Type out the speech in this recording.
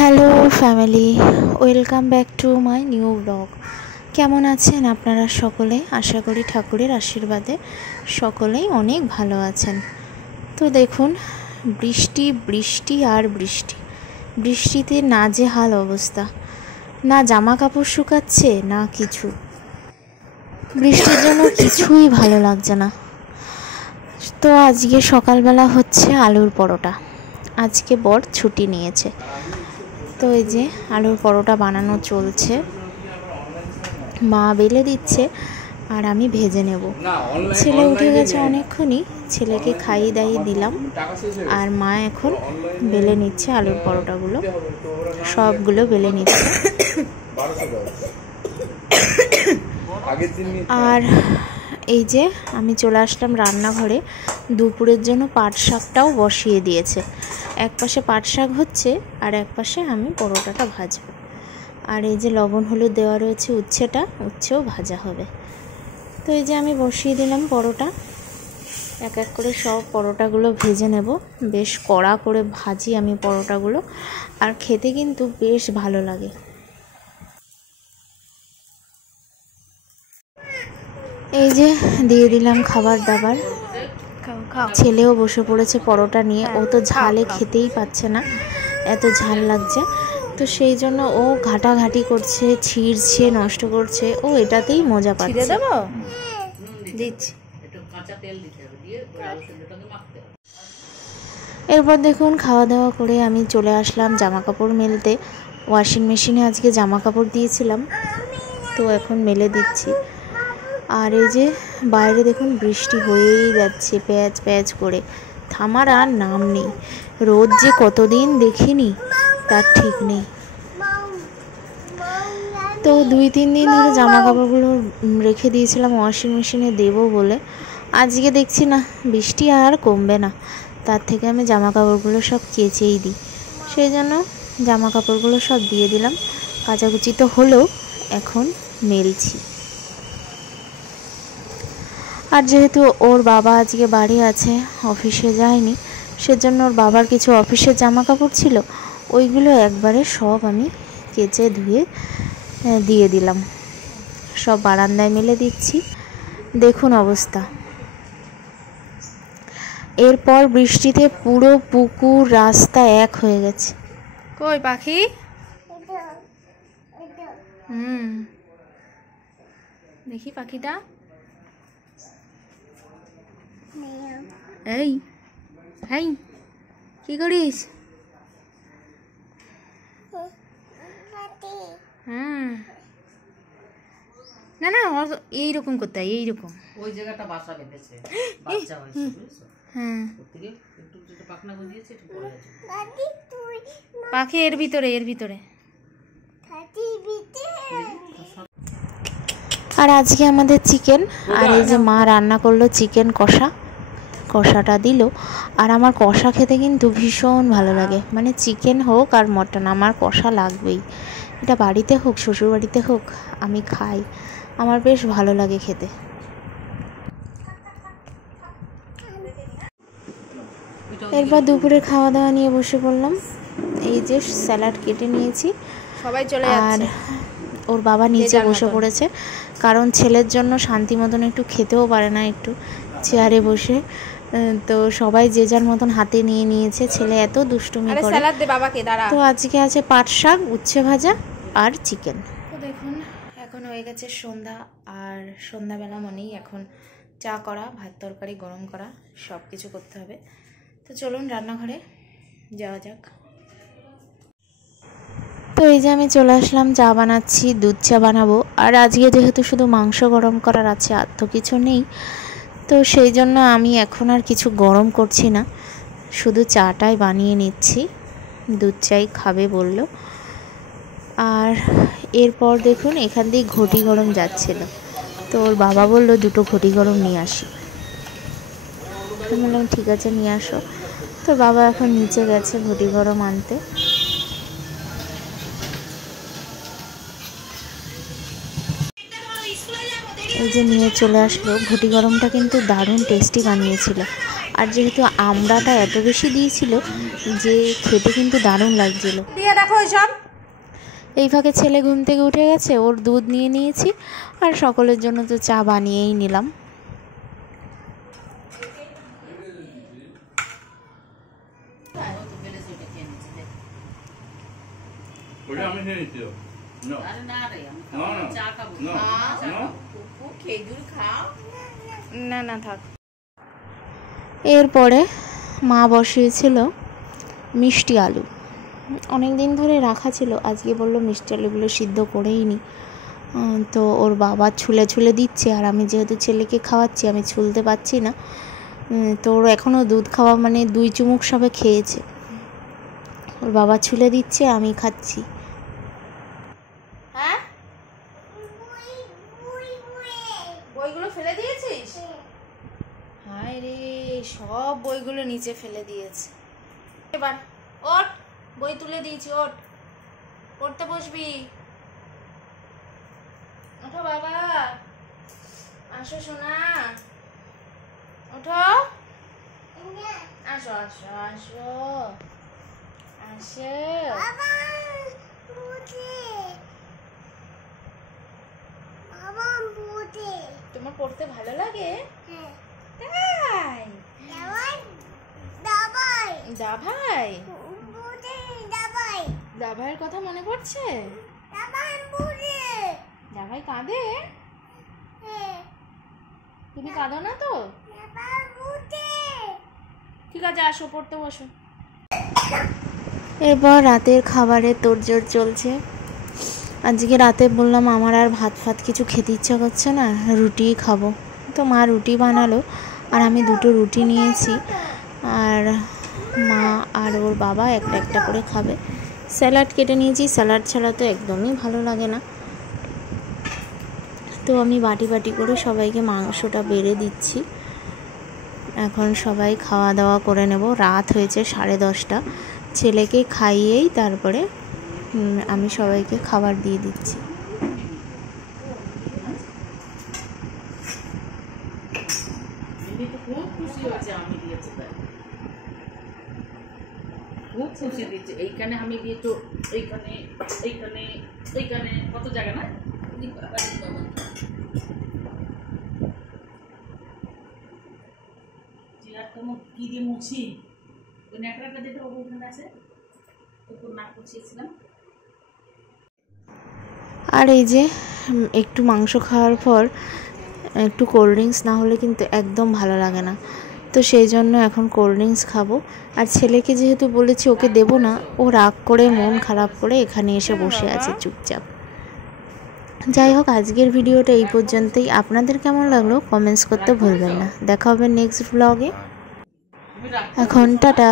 Hello family, welcome back to my new blog. কেমন আছেন আপনারা সকলে? আশা করি ঠাকুরের আশীর্বাদে সকলেই অনেক ভালো আছেন। তো দেখুন, বৃষ্টি বৃষ্টি আর বৃষ্টি, বৃষ্টিতে নাজেহাল অবস্থা, না জামা কাপড় শুকাচ্ছে না কিছু। বৃষ্টির জন্য কিছুই ভালো লাগছে না। তো আজকে সকালবেলা হচ্ছে আলুর পরোটা। আজকে বর ছুটি নিয়েছে, তো এই যে আলুর পরোটা বানানো চলছে। মা বেলে দিচ্ছে আর আমি ভেজে নেব। ছেলে উঠে গেছে অনেকক্ষণই, ছেলেকে খাইয়ে দাইয়ে দিলাম। আর মা এখন বেলে নিচ্ছে আলুর পরোটাগুলো, সবগুলো বেলে নিচ্ছে। আর এই যে আমি চলে আসলাম রান্নাঘরে। দুপুরের জন্য পাট শাকটাও বসিয়ে দিয়েছে। এক পাশে পাট শাক হচ্ছে আর এক পাশে আমি পরোটাটা ভাজবো। আর এই যে লবণ হলুদ দেওয়া রয়েছে, উচ্ছেও ভাজা হবে। তো এই যে আমি বসিয়ে দিলাম পরোটা। এক এক করে সব পরোটাগুলো ভেজে নেব। বেশ কড়া করে ভাজি আমি পরোটাগুলো, আর খেতে কিন্তু বেশ ভালো লাগে। এই যে দিয়ে দিলাম খাবার দাবার। ছেলেও বসে পড়েছে পরোটা নিয়ে। ও তো ঝালে খেতেই পাচ্ছে না, এত ঝাল লাগছে। তো সেই জন্য ও ঘাটাঘাটি করছে, ছিঁড়ছে, নষ্ট করছে। ও এটাতেই মজা পাচ্ছে। দিচ্ছি। এরপর দেখুন, খাওয়া দাওয়া করে আমি চলে আসলাম জামা কাপড় মেলতে। ওয়াশিং মেশিনে আজকে জামা কাপড় দিয়েছিলাম, তো এখন মেলে দিচ্ছি। আর এই যে বাইরে দেখুন বৃষ্টি হয়েই যাচ্ছে প্যাচ প্যাচ করে, থামার আর নাম নেই। রোদ যে কতদিন দেখিনি তার ঠিক নেই। তো 2-3 দিন ধরে জামা কাপড়গুলো রেখে দিয়েছিলাম ওয়াশিং মেশিনে দেবো বলে। আজকে দেখছি না, বৃষ্টি আর কমবে না, তার থেকে আমি জামা কাপড়গুলো সব কেচেই দিই। সেই জন্য জামা কাপড়গুলো সব দিয়ে দিলাম। কাচাকুচি তো হলেও এখন মেলছি। আর যেহেতু ওর বাবা আজকে বাড়ি আছে, অফিসে যায়নি, সেজন্য ওর বাবার কিছু অফিসের জামা কাপড় ছিল, ওইগুলো একবারে সব আমি কেচে ধুয়ে দিয়ে দিলাম। সব বারান্দায় মেলে দিচ্ছি। দেখুন অবস্থা। এরপর বৃষ্টিতে পুরো পুকুর রাস্তা এক হয়ে গেছে। কই পাখি? দেখি পাখিটা। এই হাই, কি করিস? না না, এইরকম করতে হয়, এইরকম। ওই জায়গাটা বাসা বেঁধেছে, বাচ্চা হয়েছে, বুঝছো? হ্যাঁ, একটু পাখনা গজিয়েছে, একটু পড়ে গেছে পাখি। এর ভিতরে আর আজকে আমাদের চিকেন। আর এই যে মা রান্না করলো চিকেন কষাটা দিল। আর আমার কষা খেতে কিন্তু ভীষণ ভালো লাগে, মানে চিকেন হোক আর মটন, আমার কষা লাগবেই। এটা বাড়িতে হোক শ্বশুর বাড়িতে হোক, আমি খাই, আমার বেশ ভালো লাগে খেতে। এরপর দুপুরে খাওয়া দাওয়া নিয়ে বসে পড়লাম। এই যে স্যালাড কেটে নিয়েছি, সবাই চলে যাচ্ছে। আর ওর বাবা নিচে বসে পড়েছে, কারণ ছেলের জন্য শান্তি মতন একটু খেতেও পারে না, একটু চেয়ারে বসে। তো সবাই যে যার মতন হাতে নিয়ে নিয়েছে। ছেলে এত দুষ্টুমি করে। তো আজকে আছে পাট শাক, উচ্ছে ভাজা আর চিকেন। তো দেখুন, এখন হয়ে গেছে সন্ধ্যা। আর সন্ধ্যাবেলা মনেই এখন চা করা, ভাত তরকারি গরম করা, সব কিছু করতে হবে। তো চলুন রান্নাঘরে যাওয়া যাক। তো এই যে আমি চলে আসলাম, চা বানাচ্ছি, দুধ চা বানাবো। আর আজকে যেহেতু শুধু মাংস গরম করার আছে, আর তো কিছু নেই, তো সেই জন্য আমি এখন আর কিছু গরম করছি না, শুধু চাটাই বানিয়ে নিচ্ছি। দুধ চাই খাবে বলল। আর এরপর দেখুন, এখান দিয়ে ঘটি গরম যাচ্ছিল, তো ওর বাবা বলল 2টো ঘটি গরম নিয়ে আসি। আমি বললাম ঠিক আছে নিয়ে আসো। তো বাবা এখন নিচে গেছে ঘটি গরম আনতে। এই যে নিয়ে চলে আসলো। ঘটি গরমটা কিন্তু দারুণ টেস্টি বানিয়েছিল। আর যেহেতু আমড়াটা এত বেশি দিয়েছিল যে খেতে কিন্তু দারুণ লাগছিল। দিয়ে দেখো এইসব। এই ফাঁকে ছেলে ঘুম থেকে উঠে গেছে, ওর দুধ নিয়ে নিয়েছি আর সকলের জন্য তো চা বানিয়েই নিলাম। না না থাক। এরপরে মা বসিয়েছিল মিষ্টি আলু, অনেক দিন ধরে রাখা ছিল, আজকে বললো মিষ্টি আলুগুলো সিদ্ধ করেই নি। তো ওর বাবা ছুলে ছুলে দিচ্ছে, আর আমি যেহেতু ছেলেকে খাওয়াচ্ছি আমি ছুলতে পারছি না, তো ওর এখনও দুধ খাওয়া মানে 2 চুমুক সবে খেয়েছে। ওর বাবা ছুলে দিচ্ছে, আমি খাচ্ছি। হ্যাঁ, বইগুলো ফেলে দিয়েছিস? হায় রে, সব বইগুলো নিচে ফেলে দিয়েছে। এবার ওঠ, বই তুলে দিয়েছি, ওঠ, পড়তে বসবি। ওঠো বাবা, আসো সোনা, ওঠো, আসো আসো আসো আসো। তোমার পড়তে ভালো লাগে? তাই? দাভাই, দাভাইয়ের কথা মনে পড়ছে? দাভাই কাঁদে? তুমি কাঁদো না তো? ঠিক আছে, আসো পড়তে বসো। এরপর রাতের খাবারের তোড়জোড় চলছে। আজকে রাতে বললাম আমার আর ভাত ফাত কিছু খেতে ইচ্ছা করছে না, রুটিই খাবো। তো মা রুটি বানালো আর আমি 2টো রুটি নিয়েছি, আর মা আর ওর বাবা একটা একটা করে খাবে। স্যালাড কেটে নিয়েছি, স্যালাড ছাড়া তো একদমই ভালো লাগে না। তো আমি বাটি বাটি করে সবাইকে মাংসটা বেড়ে দিচ্ছি। এখন সবাই খাওয়া দাওয়া করে নেব, রাত হয়েছে 10:30। ছেলেকে খাইয়েই তারপরে আমি সবাইকে খাবার দিয়ে দিচ্ছি। খুব খুশি দিচ্ছে, এইখানে আমি দিয়েছো, এইখানে এইখানে এইখানে কত জায়গা না কি দিয়ে মুছি, ওই ন্যাকড়াটা যেটা ওখানে আছে ওপর না মুছিয়েছিলাম। আর এই যে একটু মাংস খাওয়ার পর একটু কোল্ড ড্রিঙ্কস না হলে কিন্তু একদম ভালো লাগে না, তো সেই জন্য এখন কোল্ড ড্রিঙ্কস খাবো। আর ছেলেকে যেহেতু বলেছি ওকে দেবো না, ও রাগ করে মন খারাপ করে এখানে এসে বসে আছে চুপচাপ। যাই হোক, আজকের ভিডিওটা এই পর্যন্তই। আপনাদের কেমন লাগলো কমেন্টস করতে ভুলবেন না। দেখা হবে নেক্সট ব্লগে। এখন টাটা।